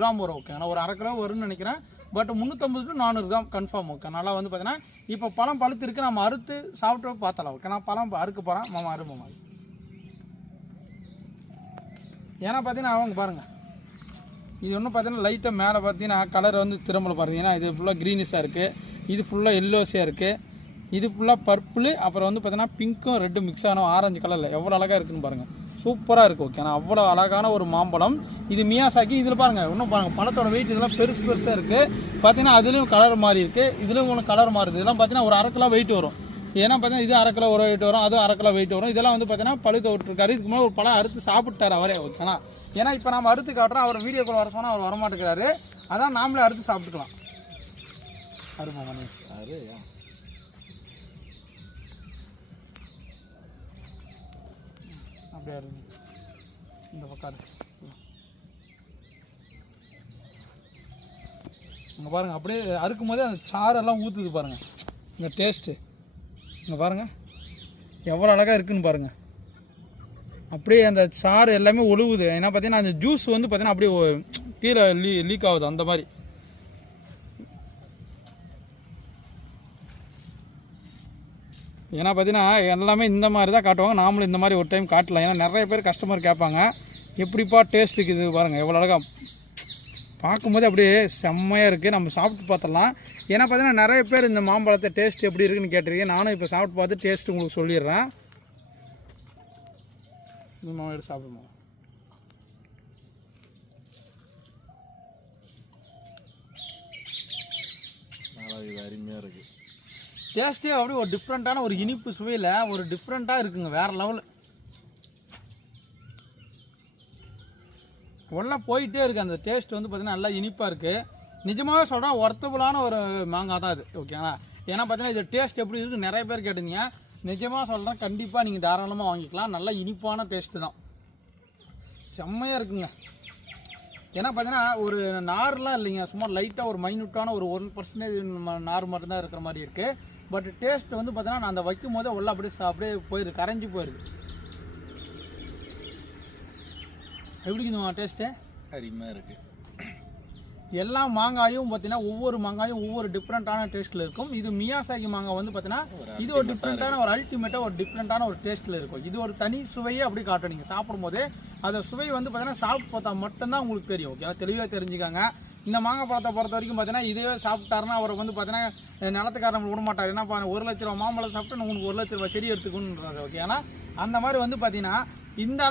Gram வரும் okay. ஆனால் ஒரு அரை கிலோ வரும்னு நினைக்கிறேன். But 350 to 400 gram confirm okay. நல்லா வந்து பார்த்தீங்கன்னா இப்போ பழம் பழுத்து இருக்குது, நம்ம அறுத்து சாப்பிட்டு பார்த்தலாம் ஓகே. நான் பழம் அறுக்க போகிறேன் மாமா, அருமாமா. ஏன்னா பார்த்தீங்கன்னா அவங்க பாருங்கள், இது ஒன்றும் பார்த்தீங்கன்னா லைட்டாக மேலே பார்த்தீங்கன்னா கலர் வந்து திரும்பல பாருங்கன்னா, இது ஃபுல்லாக க்ரீனிஷாக இருக்குது, இது ஃபுல்லாக எல்லோஸியாக இருக்குது, இது ஃபுல்லாக பர்பிள், அப்புறம் வந்து பார்த்தீங்கன்னா பிங்க்கும் ரெட்டும் மிக்ஸ் ஆன ஆரஞ்சு கலரில் எவ்வளோ அழகாக இருக்குதுன்னு பாருங்கள். சூப்பராக இருக்குது ஓகே. ஆனால் அவ்வளோ அழகான ஒரு மாம்பழம் இது மியாசாக்கி. இதில் பாருங்கள் இன்னும் பாருங்கள் பழத்தோட வெயிட் இதெல்லாம் பெருசாக இருக்குது பார்த்தீங்கன்னா. அதுலேயும் கலர் மாறி இருக்குது, இதுலேயும் ஒன்று கலர் மாறுது. இதெல்லாம் பார்த்தீங்கன்னா ஒரு 1/2 கிலோ வெயிட் வரும். ஏன்னா பார்த்தீங்கன்னா இது 1/2 கிலோ ஒரு வெயிட் வரும், அதுவும் 1/2 கிலோ வெயிட் வரும். இதெல்லாம் வந்து பார்த்தீங்கன்னா பழுக்க விட்டுருக்காரு. இதுக்கு மேலே ஒரு பழம் அறுத்து சாப்பிட்டார் அவரே ஓகேண்ணா. ஏன்னா இப்போ நம்ம அறுத்து காட்டுறோம், அவர் வீடியோக்குள்ள வர சொன்னால் அவர் வரமாட்டேங்கிறாரு. அதான் நாமளே அறுத்து சாப்பிட்டுக்கலாம். அருமாமா அரு அப்படியே இந்த பக்கம் இங்கே பாருங்கள். அப்படியே அறுக்கும் போதே அந்த சாரெல்லாம் ஊற்றுது பாருங்கள். இந்த டேஸ்ட்டு இங்கே பாருங்கள் எவ்வளோ அழகாக இருக்குதுன்னு பாருங்கள். அப்படியே அந்த சாறு எல்லாமே ஒழுகுது. ஏன்னா பார்த்தீங்கன்னா அந்த ஜூஸ் வந்து பார்த்தீங்கன்னா அப்படியே கீழே லீக் ஆகுது அந்த மாதிரி. ஏன்னா பார்த்தீங்கன்னா எல்லாமே இந்த மாதிரி தான் காட்டுவாங்க, நாமளும் இந்த மாதிரி ஒரு டைம் காட்டலாம். ஏன்னா நிறைய பேர் கஸ்டமர் கேட்பாங்க எப்படிப்பா டேஸ்ட் இருக்குது பாருங்கள் எவ்வளோ அழகாக பார்க்கும்போது அப்படியே செம்மையாக இருக்குது. நம்ம சாப்பிட்டு பார்த்துடலாம். ஏன்னா பார்த்தீங்கன்னா நிறைய பேர் இந்த மாம்பழத்தை டேஸ்ட் எப்படி இருக்குன்னு கேட்டிருக்கேன். நானும் இப்போ சாப்பிட்டு பார்த்து டேஸ்ட் உங்களுக்கு சொல்லிடுறேன். இந்த எடுத்து சாப்பிடுமா அருமையாக இருக்குது. டேஸ்ட்டே அப்படியே ஒரு டிஃப்ரெண்ட்டான ஒரு இனிப்பு சுவையில் ஒரு டிஃப்ரெண்ட்டாக இருக்குங்க, வேறு லெவல். உள்ள போயிட்டே இருக்குது அந்த டேஸ்ட் வந்து பார்த்தீங்கன்னா நல்லா இனிப்பாக இருக்குது. நிஜமாகவே சொல்கிறேன் ஒர்த்தபுளான ஒரு மாங்காய் தான் இது ஓகேங்களா. ஏன்னா பார்த்தீங்கன்னா இது டேஸ்ட் எப்படி இருக்குது நிறைய பேர் கேட்டிருந்தீங்க. நிஜமாக சொல்கிறேன் கண்டிப்பாக நீங்கள் தாராளமாக வாங்கிக்கலாம். நல்லா இனிப்பான டேஸ்ட்டு தான், செம்மையாக இருக்குங்க. ஏன்னா பார்த்தீங்கன்னா ஒரு நார்லாம் இல்லைங்க, சும்மா லைட்டாக ஒரு மைன்யூட்டான ஒரு 1% நார் மட்டும் தான் இருக்கிற மாதிரி இருக்குது. பட் டேஸ்ட் வந்து பார்த்தீங்கன்னா நான் அந்த வைக்கும் போதே உள்ள அப்படியே போயிடுது, கரைஞ்சி போயிடுது. எப்படி இருக்குதுமா டேஸ்ட்டு? அருமையாக இருக்குது. எல்லா மாங்காயும் பார்த்தீங்கன்னா ஒவ்வொரு மாங்காயும் ஒவ்வொரு டிஃப்ரெண்ட்டான டேஸ்ட்டில் இருக்கும். இது மியாசாகி மாங்காய் வந்து பார்த்தீங்கன்னா இது ஒரு டிஃப்ரெண்ட்டான ஒரு அல்டிமேட்டாக ஒரு டிஃப்ரெண்ட்டான ஒரு டேஸ்ட்டில் இருக்கும். இது ஒரு தனி சுவையே அப்படி காட்டும். நீங்கள் சாப்பிடும்போது அந்த சுவை வந்து பார்த்தீங்கன்னா சாப்பிட்டு பார்த்தா மட்டும்தான் உங்களுக்கு தெரியும் ஓகே. தெளிவாக தெரிஞ்சுக்காங்க. இந்த மாங்காய் பழத்தை பொறுத்த வரைக்கும் பார்த்தீங்கன்னா இதே சாப்பிட்டாருன்னா அவரை வந்து பார்த்தீங்கன்னா நிலத்துக்காரன் விட மாட்டார். ஏன்னா 1 லட்ச ரூபா மாம்பழம் சாப்பிட்டு உங்களுக்கு 1 லட்ச ரூபா செடி எடுத்துக்கணுன்றாரு ஓகே. ஏன்னா அந்த மாதிரி வந்து பார்த்தீங்கன்னா இந்த அளவு